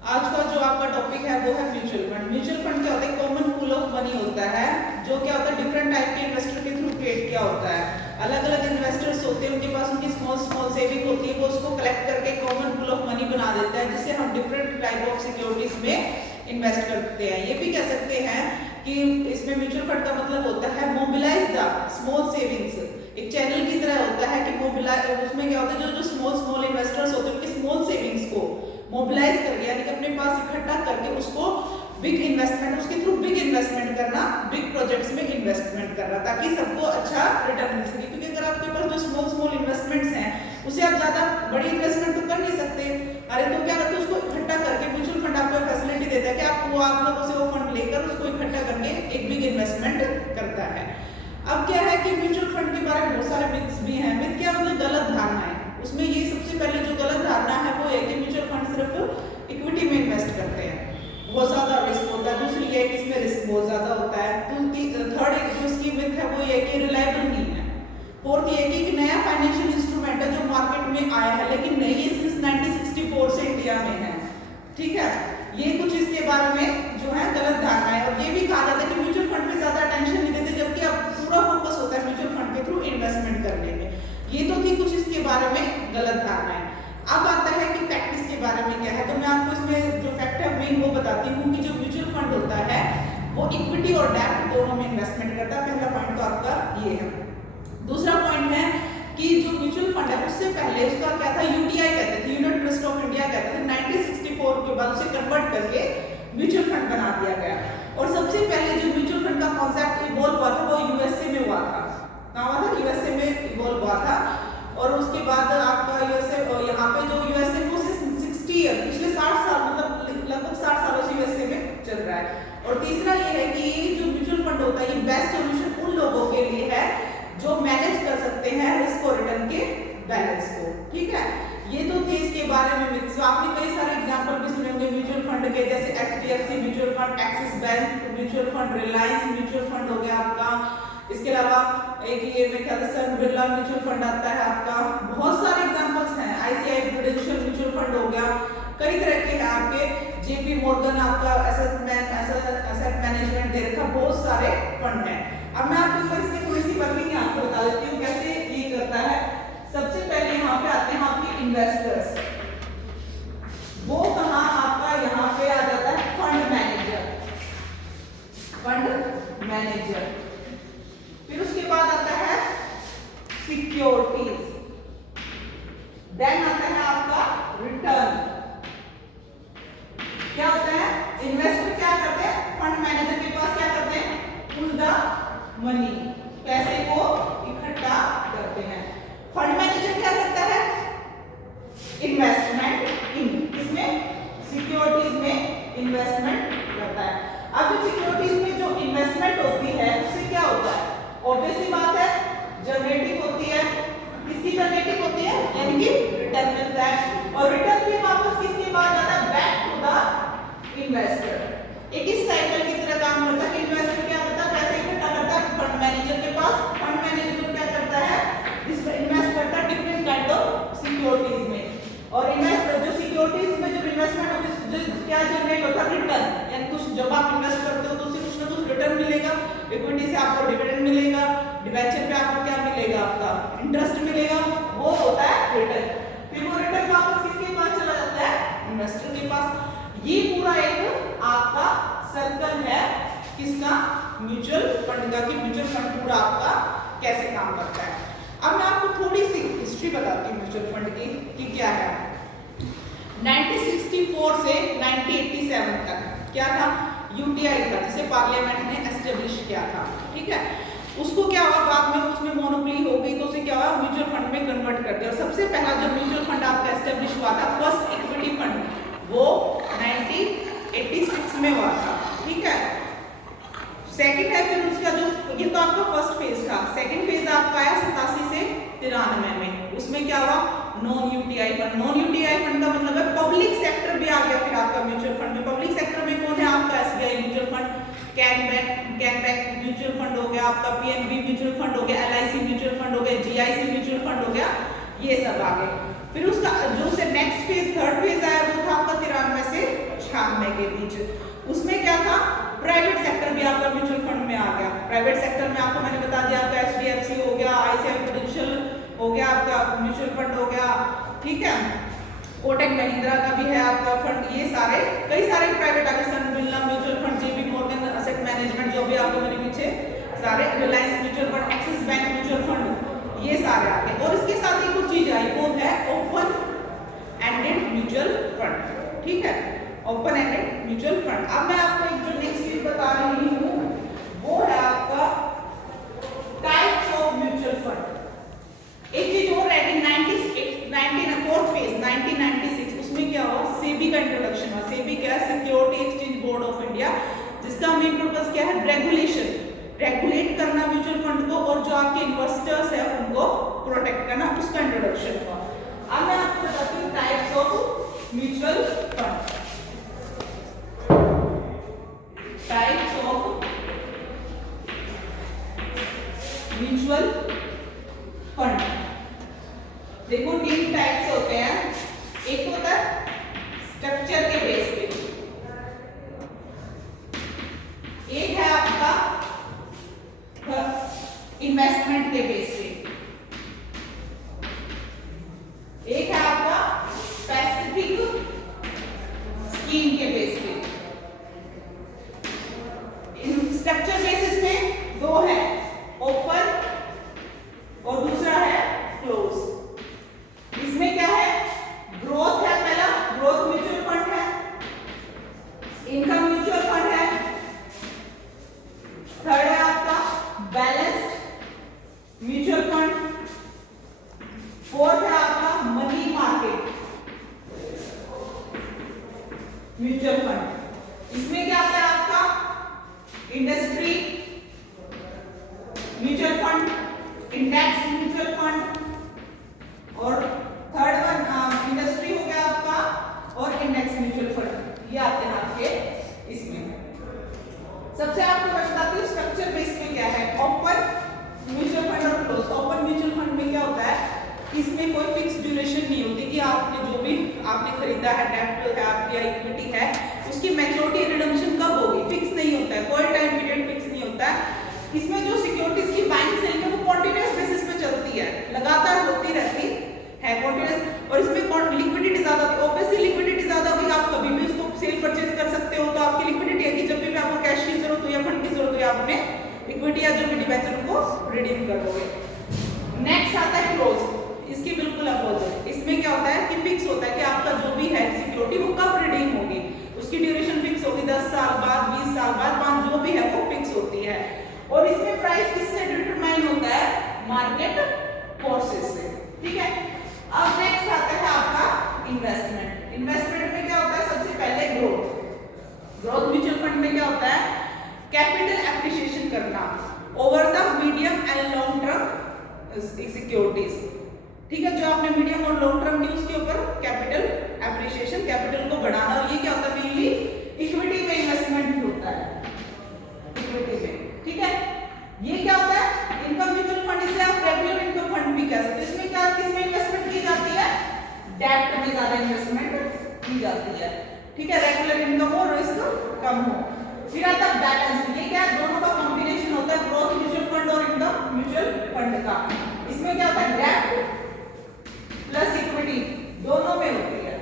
आज का जो आपका टॉपिक है वो है म्यूचुअल फंड। म्यूचुअल फंड क्या होता है? कॉमन पूल ऑफ मनी होता है जो क्या होता है डिफरेंट टाइप के इन्वेस्टर के थ्रू क्रिएट किया होता है। अलग अलग इन्वेस्टर्स होते हैं, उनके पास उनकी स्मॉल स्मॉल सेविंग होती है, वो उसको कलेक्ट करके कॉमन पूल ऑफ मनी बना देता है जिससे हम डिफरेंट टाइप ऑफ सिक्योरिटीज में इन्वेस्ट करते हैं। ये भी कह सकते हैं कि इसमें म्यूचुअल फंड का मतलब होता है मोबिलाइज द स्मॉल सेविंग्स। एक चैनल की तरह होता है कि मोबिलाइज, उसमें क्या होता है जो स्मॉल इन्वेस्टर्स होते हैं उनकी स्मॉल सेविंग्स को मोबिलाइज करके यानी कि अपने पास इकट्ठा करके उसको बिग इन्वेस्टमेंट, उसके थ्रू बिग इन्वेस्टमेंट करना, बिग प्रोजेक्ट्स में इन्वेस्टमेंट करना ताकि सबको अच्छा रिटर्न मिल सके। क्योंकि अगर आपके पास जो स्मॉल इन्वेस्टमेंट्स हैं उसे आप ज्यादा बड़ी इन्वेस्टमेंट तो कर नहीं सकते। अरे तो क्या करते हैं उसको इकट्ठा करके म्यूचुअल फंड आपको फैसिलिटी देता है कि आप लोगों से वो फंड लेकर उसको इकट्ठा करके एक बिग इन्वेस्टमेंट करता है। अब क्या है कि म्यूचुअल फंड के बारे में बहुत सारे मिथ्स भी हैं। मिथ क्या मतलब गलत धारणा है। उसमें ये सबसे पहले जो गलत धारणा है वो है कि म्यूचुअल फंड सिर्फ इक्विटी में इन्वेस्ट करते हैं, बहुत ज्यादा रिस्क होता है। दूसरी ये है कि इसमें रिस्क बहुत ज्यादा होता है। थर्ड एक जो इसकी मिथ है वो ये कि रिलायबल नहीं है। फोर्थ ये कि नया फाइनेंशियल इंस्ट्रूमेंट है जो मार्केट में आया है लेकिन नहीं सिंस 1964 से इंडिया में है। ठीक है, ये कुछ इसके बारे में जो है गलत धारणा है। और ये भी कहा जाता है कि म्यूचुअल फंड पे ज्यादा अटेंशन नहीं देते जबकि अब पूरा फोकस होता है म्यूचुअल फंड के थ्रू इन्वेस्टमेंट करने में। ये तो थी कुछ इसके बारे में गलत धारणा है। अब आता है कि फैक्ट इसके बारे में क्या है। तो मैं आपको इसमें जो फैक्ट है मेन वो बताती हूँ कि जो म्यूचुअल फंड होता है वो इक्विटी और डेब्ट दोनों में इन्वेस्टमेंट करता है। पहला पॉइंट तो आपका ये है। दूसरा पॉइंट है कि जो म्यूचुअल फंड है उससे पहले उसका क्या था, यूटीआई कहते थे, यूनिट ट्रस्ट ऑफ इंडिया कहते थे। 1964 के बाद उसे कन्वर्ट करके म्यूचुअल फंड बना दिया गया। और सबसे पहले जो म्यूचुअल फंड का कॉन्सेप्ट इवॉल्व हुआ था वो यूएसए में हुआ था। कहाँ हुआ था? यूएसए में इवॉल्व हुआ था। और उसके बाद आपका यूएसए, यहाँ पे जो यूएसए को 60 ईयर, पिछले 60 साल मतलब लगभग 60 सालों से यूएसए में चल रहा है। और तीसरा ये है कि ये जो म्यूचुअल फंड होता है ये बेस्ट सोल्यूशन उन लोगों के लिए है जो मैनेज कर सकते हैं रिस्क और रिटर्न के बैलेंस को। ठीक है, ये तो थे इसके बारे में मिथ्स। आपने कई सारे एग्जांपल भी सुने होंगे म्यूचुअल फंड के, जैसे HDFC mutual fund, Axis bank mutual fund, Reliance mutual fund हो गया आपका। इसके अलावा एक ये मेरे ख्याल से सन बिरला म्यूचुअल फंड आता है आपका। बहुत सारे एग्जांपल्स हैं। आईसीआई प्रूडेंशियल म्यूचुअल फंड हो गया, कई तरह के हैं आपके। जेपी मॉर्गन आपका एसेट मैनेजमेंट दे रखा, बहुत सारे फंड हैं। अब मैं आपको ऊपर इसकी थोड़ी सी वर्किंग आपको बता देती हूँ कैसे ये करता है। सबसे पहले यहाँ पे आते हैं आपके इन्वेस्टर्स। वो कहाँ आपका यहाँ पे आ जाता है फंड मैनेजर। Fund manager. फिर उसके बाद आता है सिक्योरिटीज। देन आता है आपका रिटर्न। क्या होता है? इन्वेस्टर क्या करते हैं? फंड मैनेजर के पास क्या करते हैं? पुल द मनी, पैसे को इकट्ठा करते हैं। फंड मैनेजर क्या करता है? इन्वेस्टमेंट इन, इसमें सिक्योरिटीज में इन्वेस्टमेंट करता है। अब जो सिक्योरिटीज में जो इन्वेस्टमेंट होती है उससे क्या होता है? ऑब्वियस सी बात है, जनरेटिंग होती है। किसकी जनरेटिंग होती है? यानी कि रिटर्न मिलता है। और रिटर्न फिर वापस किसके पास जाता है? Back to the investor. एक इस साइकिल की तरह काम करता है कि इन्वेस्टर क्या करता है? पैसे इकट्ठा करता है फंड मैनेजर के पास। फंड मैनेजर क्या करता है? इसमें इन्वेस्ट करता है डिफरेंट काइंड ऑफ सिक्योरिटीज में। और इन्वेस्टर जो सिक्योरिटीज में जो इन्वेस्टमेंट होती है क्या जनरेट होता है? रिटर्न। यानी कुछ जब आप इन्वेस्ट करते हो तो उससे कुछ ना कुछ रिटर्न मिलेगा। इक्विटी से आपको डिविडेंड मिलेगा, डिवेंचर पे आपको क्या मिलेगा? आपका इंटरेस्ट मिलेगा, वो होता है रिटर्न। फिर वो रिटर्न वापस किसके पास चला जाता है? इन्वेस्टर के पास। ये पूरा एक आपका सर्कल है किसका? म्यूचुअल फंड का, कि म्यूचुअल फंड पूरा आपका कैसे काम करता है। अब मैं आपको थोड़ी सी हिस्ट्री बताती हूँ म्यूचुअल फंड की कि क्या है। 1964 से 1987 तक क्या था? यूटीआई था जिसे पार्लियामेंट ने एस्टेब्लिश किया था। ठीक है, उसको क्या हुआ बाद में उसमें मोनोपोली हो गई तो उसे क्या हुआ? म्यूचुअल फंड में कन्वर्ट कर दिया। और सबसे पहला जो म्यूचुअल फंड आपका एस्टेब्लिश हुआ था फर्स्ट इक्विटी फंड वो 1986 में हुआ था। ठीक है, सेकंड है फिर उसका जो, ये तो आपका फर्स्ट फेज था। सेकंड फेज आपका आया 87 से 93 में। उसमें क्या हुआ? Non UTI fund. Non UTI fund का मतलब है पब्लिक सेक्टर भी आ गया फिर आपका म्यूचुअल फंड में। पब्लिक सेक्टर में कौन है? आपका SBI mutual fund, can bank mutual fund हो गया आपका, पीएनबी म्यूचुअल फंड हो गया, एलआईसी म्यूचुअल फंड हो गया, जीआईसी म्यूचुअल फंड हो गया, ये सब आ गए। फिर उसका जो से नेक्स्ट फेज थर्ड फेज आया वो था आपका 93 से 96 के बीच। उसमें क्या था, प्राइवेट सेक्टर भी आपका म्यूचुअल फंड में आ गया। प्राइवेट सेक्टर में आपको मैंने बता दिया, आपका HDFC हो गया, ICICI प्रूडेंशियल हो गया, आपका म्यूचुअल फंड हो गया, ठीक है, कोटक महिंद्रा का भी है आपका फंड। ये सारे कई सारे प्राइवेट आगे, Sun Birla mutual fund, JP Morgan asset management जो भी आपको मैंने पीछे सारे, Reliance mutual fund, Axis bank mutual fund, ये सारे आ गए। और इसके साथ ही कुछ चीज आई, वो है ओपन एंडेड म्यूचुअल फंड, ठीक है, ओपन एंडेड म्यूचुअल फंड। अब मैं आपको एक जो नेक्स्ट चीज बता रही हूँ वो है आपका टाइप्स ऑफ म्यूचुअल फंड। एक चीज और है कि 1996 उसमें क्या हुआ, सेबी का इंट्रोडक्शन हुआ। सेबी क्या है, security exchange board of India, जिसका मेन पर्पस क्या है, रेगुलेशन, रेगुलेट करना म्यूचुअल फंड को, और जो आपके इन्वेस्टर्स है उनको प्रोटेक्ट करना, उसका इंट्रोडक्शन हुआ। अब मैं आपको बताती हूँ types of mutual fund. Types of mutual fund, देखो 3 टाइप्स होते हैं। एक होता है स्ट्रक्चर के बेस पे, एक है आपका इन्वेस्टमेंट के बेस पे, एक है आपका स्पेसिफिक स्कीम के बेस पे। स्ट्रक्चर बेसिस में 2 है, ओपन और दूसरा है क्लोज। इसमें क्या है, ग्रोथ है, पहला ग्रोथ म्यूचुअल फंड है, इनकम म्यूचुअल फंड है, थर्ड है आपका बैलेंस्ड म्यूचुअल फंड, फोर्थ है आपका मनी मार्केट म्यूचुअल फंड। इसमें क्या आता है आपका industry mutual fund, index mutual fund, और थर्ड वन इंडस्ट्री हो गया आपका, और इंडेक्स म्यूचुअल फंड, ये आते हैं आपके इसमें। सबसे आपको मैं बताती हूँ स्ट्रक्चर बेस में क्या है, ओपन म्यूचुअल फंड और क्लोज। ओपन म्यूचुअल फंड में क्या होता है, इसमें कोई फिक्स ड्यूरेशन नहीं होती कि आपने जो भी आपने खरीदा है, डेब्ट है आपकी या इक्विटी है, उसकी मैच्योरिटी रिडम्पशन कब होगी, फिक्स नहीं होता है, कोई टाइम पीरियड फिक्स नहीं होता है। इसमें जो सिक्योरिटीज की बाइंग सेलिंग है वो कॉन्टिन्यूअस बेसिस पे चलती है, लगातार होती रहती है कॉन्टिन्यूअस, और इसमें लिक्विडिटी ज्यादा होती है। ऑब्वियसली लिक्विडिटी ज्यादा होगी, आप कभी भी उसको सेल परचेज कर सकते हो, तो आपकी लिक्विडिटी है कि जब भी आपको कैश की जरूरत हो या फंड की जरूरत हो, आप अपने इक्विटी या जो भी डिबेंचर को रिडीम कर दोगे। नेक्स्ट आता है क्लोज, इसकी बिल्कुल अपोजिट। इसमें क्या होता है कि फिक्स होता है कि आपका जो भी है सिक्योरिटी वो कब रिडीम होगी, उसकी ड्यूरेशन फिक्स होगी, 10 साल बाद, 20 साल बाद, जो भी है वो फिक्स होती है। और इसमें प्राइस किससे डिटरमाइन होता है, मार्केट फोर्सेस से, ठीक है। अब नेक्स्ट आता है आपका इन्वेस्टमेंट। इन्वेस्टमेंट में क्या होता है, सबसे पहले ग्रोथ। ग्रोथ म्यूचुअल फंड में क्या होता है, कैपिटल एप्रिसिएशन करना over the medium and long term securities, ठीक है, जो आपने मीडियम और लॉन्ग टर्म ली उसके ऊपर कैपिटल एप्रिसिएशन, कैपिटल को बढ़ाना। और ये क्या होता है, मेनली इक्विटी में इन्वेस्टमेंट भी होता है, इक्विटी में, ठीक है। ये क्या होता है, इनकम म्यूचुअल फंड, इसे आप रेगुलर इनकम फंड भी कह सकते हैं। इसमें क्या, किसमें इन्वेस्टमेंट की जाती है, डेब्ट में ज्यादा इन्वेस्टमेंट की जाती है, ठीक है, रेगुलर इनकम हो, रिस्क कम हो। फिर आता है बैलेंस, ये क्या है, दोनों का कॉम्बिनेशन होता है, ग्रोथ म्यूचुअल फंड और इनकम म्यूचुअल फंड का। इसमें क्या होता है, डेब्ट प्लस इक्विटी दोनों में होती है।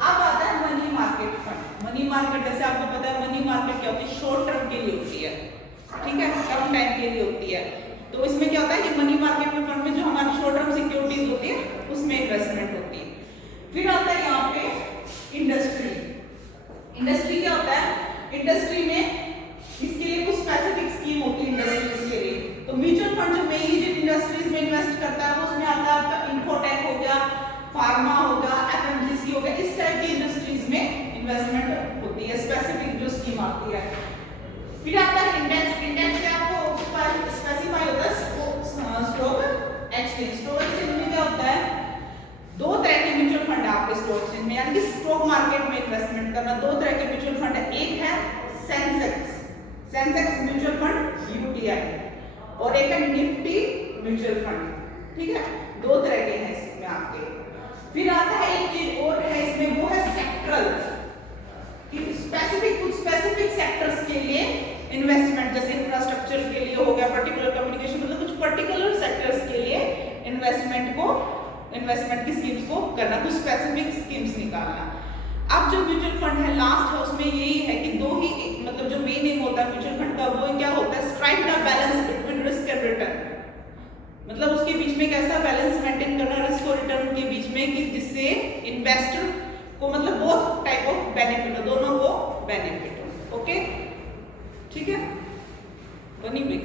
अब आता है money market fund. Money market जैसे आपको पता है मनी मार्केट क्या होती है, शॉर्ट टर्म के लिए होती है, ठीक है, कम टाइम के लिए होती है। तो इसमें क्या होता है कि मनी मार्केट में फंड में जो हमारी शॉर्ट टर्म सिक्योरिटीज होती है उसमें इन्वेस्टमेंट होती है। फिर आता है यहाँ पे इंडस्ट्री। इंडस्ट्री क्या होता है, इंडस्ट्री में इसके लिए कुछ स्पेसिफिक स्कीम होती है इंडस्ट्रीज के लिए। तो म्यूचुअल फंड जो मेनली जिन इंडस्ट्रीज में इन्वेस्ट करता है वो उसमें आता है आपका इन्फोटेक हो गया, फार्मा होगा, FMGC हो गया, इस टाइप की इंडस्ट्रीज में इन्वेस्टमेंट होती है, स्पेसिफिक जो स्कीम आती है। फिर आता है इंडेक्स। इंडेक्स से आपको स्पेसिफाई होता है स्टॉक एक्सचेंज। स्टॉक एक्सचेंज में क्या होता है, 2 तरह के म्यूचुअल फंड है आपके स्टॉक एक्सचेंज में, यानी कि स्टॉक मार्केट में इन्वेस्टमेंट करना। 2 तरह के म्यूचुअल फंड है, एक है सेंसेक्स म्यूचुअल फंड UTI, और एक है निफ्टी म्यूचुअल फंड, ठीक है, 2 तरह के हैं इसमें आपके। फिर आता है एक चीज और है इसमें, वो है सेक्टरल, कि स्पेसिफिक कुछ स्पेसिफिक सेक्टर्स के लिए इन्वेस्टमेंट, जैसे इंफ्रास्ट्रक्चर के लिए हो गया, पर्टिकुलर कम्युनिकेशन, मतलब कुछ पर्टिकुलर सेक्टर्स के लिए इन्वेस्टमेंट की स्कीम्स को करना, कुछ स्पेसिफिक स्कीम्स निकालना। अब जो म्यूचुअल फंड है लास्ट है उसमें यही है कि दो ही मतलब जो मेन एम होता है म्यूचुअल फंड का वो क्या होता है, strike the balance between risk and return, मतलब उसके बीच में कैसा बैलेंस मेंटेन करना रिस्क और रिटर्न के बीच में कि जिससे इन्वेस्टर को मतलब बोथ टाइप ऑफ बेनिफिट हो, दोनों को बेनिफिट हो। ओके ठीक है, बनी हुई।